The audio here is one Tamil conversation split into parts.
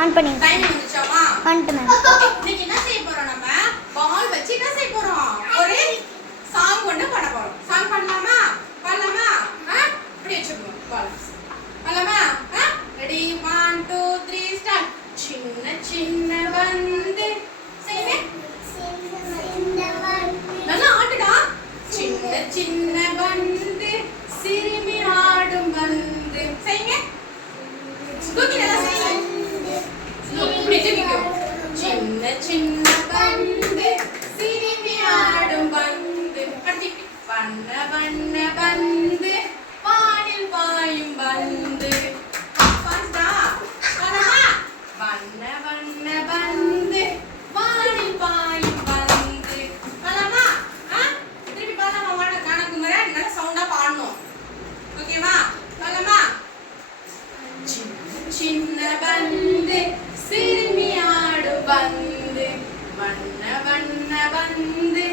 ஆன் பண்ணி டைம் வந்துச்சாமா பண்ணிட்டு மேம் இன்னைக்கு என்ன செய்ய போறோம் நம்ம பால் வச்சு என்ன செய்ய போறோம் ஒரு சாங் ஒன்னு பாட போறோம் சாங் பண்ணலாமா பண்ணலாமா இப்படி வச்சுக்கோங்க பால் பண்ணலாமா ரெடி 1 2 3 ஸ்டார்ட் சின்ன சின்ன வந்து செய்வே நல்லா ஆடுடா சின்ன சின்ன வந்து சிறுமி ஆடும் வந்து செய்யுங்க தூக்கி நல்லா செய்யுங்க இப்படி தூக்கிக்கோ சின்ன சின்ன வந்து சிறுமி ஆடும் வந்து அடுத்து வண்ண வண்ண வந்து வானில் பாயும் வந்து பாஸ்டா பண்ணமா வண்ண வண்ண வந்து வானில் பாயும் வந்து பண்ணலாமா திருப்பி பண்ணலாமா வாட கணக்குமர நல்லா சவுண்டா பாடணும் ஓகேவா பண்ணலாமா சின்ன வந்து சிறுமி ஆடும் வந்து வண்ண வண்ண வந்து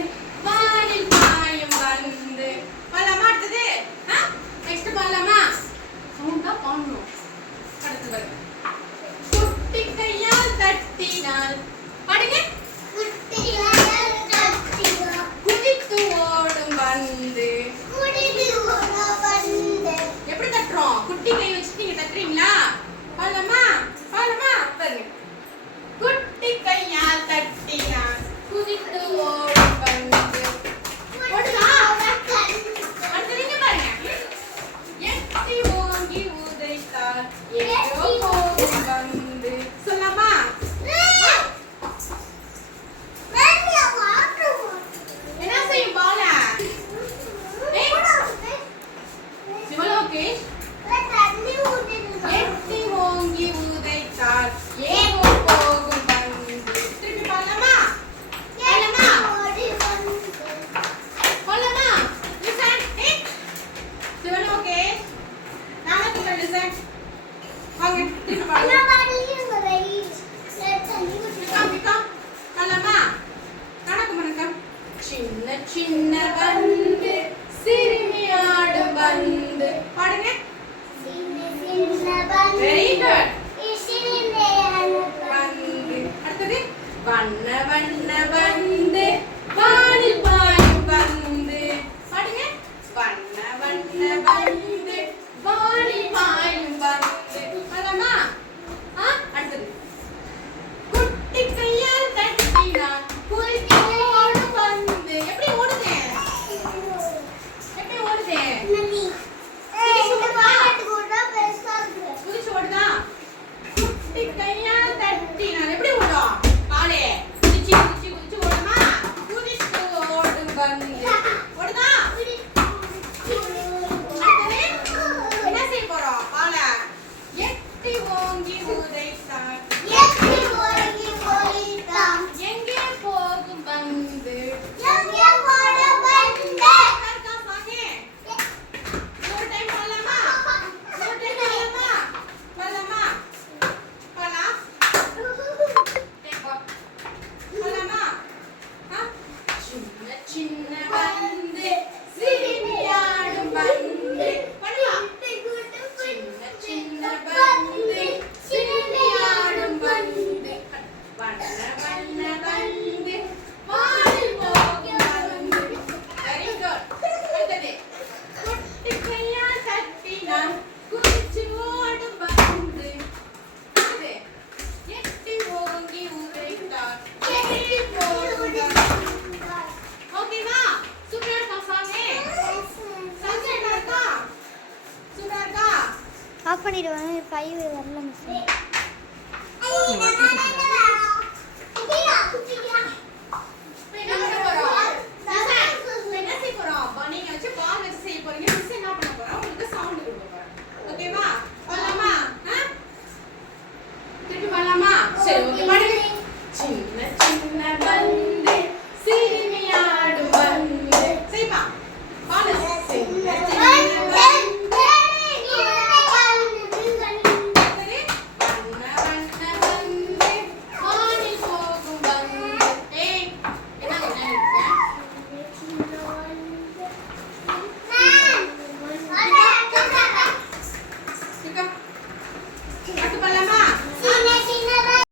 வானில் பாயும் வந்து பண்ணலாமா அடுத்தது நெக்ஸ்ட் பண்ணலாமா சவுண்டா பாடணும் அடுத்து பாருங்க குட்டி கையால் தட்டினால் பாடுங்க குதித்து ஓடும் வந்து எப்படி தட்டுறோம் குட்டி கை வச்சு நீங்க தட்டுறீங்களா பாடலாமா பாடலாமா பாருங்க குட்டி கையால் தட்டினால் குதித்து ஓடும் வந்து ஓடலாம் அடுத்து நீங்க பாருங்க எட்டி ஓங்கி உதைத்தால் எங்கோ போகும் வந்து சொல்லலாமா என்ன செய்யும் பால சிவலோகேஷ் எட்டி ஓங்கி உதைத்தால் ஏகோ போகும் வந்து திருப்பி பாடலாமா பாடலாமா பாடலாமா லிசன் சிவலோகேஷ் நாமத்துக்கு லிசன் வாங்க திருப்பி பாடலாம் பாடலாமா கணக்கு மணக்கம் சின்ன சின்ன வந்து சிறுமி ஆடும் வந்து பாடுங்க வெரி குட் வந்து அடுத்தது வண்ண வண்ண வந்து வானில் பாயும் வந்து பாடுங்க வண்ண வண்ண வந்து வானில் பாயும் வந்து பாடலாமா அடுத்தது குட்டி கையால் தட்டினான் குளித்து ஓடும் வந்து எப்படி ஓடுது எப்படி ஓடுது குதிச்சு ஓடுதா குட்டி கையால் தட்டினான் எப்படி ஓடும் பாலே குதிச்சு குதிச்சு குதிச்சு ஓடுமா குதித்து ஓடும் வந்து ஓடுதா அடுத்தது என்ன செய்ய போறோம் பால எட்டி ஓங்கி உதைத்தான் எங்கே போகும் வந்து ஒரு டைம் பண்ணலாமா ஒரு டைம் பண்ணலாமா பண்ணலாமா பண்ணலாம் பண்ணலாமா சின்ன சின்ன வந்து சிறுமி ஆடும் வந்து பண்ணலாம் சின்ன சின்ன வந்து சிறுமி ஆடும் வந்து வண்ண வண்ண வந்து வானில் போகும் வந்து வெரி குட் அடுத்தது குட்டி கையால் தட்டினால் குதிச்சு ஓடும் வந்து அடுத்தது எட்டி ஓங்கி உதைத்தால் எட்டி போடும் வந்து ஓகேவா சூப்பரா இருக்கா சாமி சூப்பரா இருக்கா சூப்பரா இருக்கா ஆஃப் பண்ணிடுவாங்க 5 வரல மிஸ் என்ன பண்ண போறோம் என்ன செய்ய போறோம் நீங்க வச்சு பால் வச்சு செய்ய போறீங்க மிஸ் என்ன பண்ண போறோம் உங்களுக்கு சவுண்ட் கொடுக்க போறோம் ஓகேவா பண்ணலாமா திருப்பி பண்ணலாமா சரி ஓகே பாடுங்க சின்ன சின்ன வந்து சிறுமி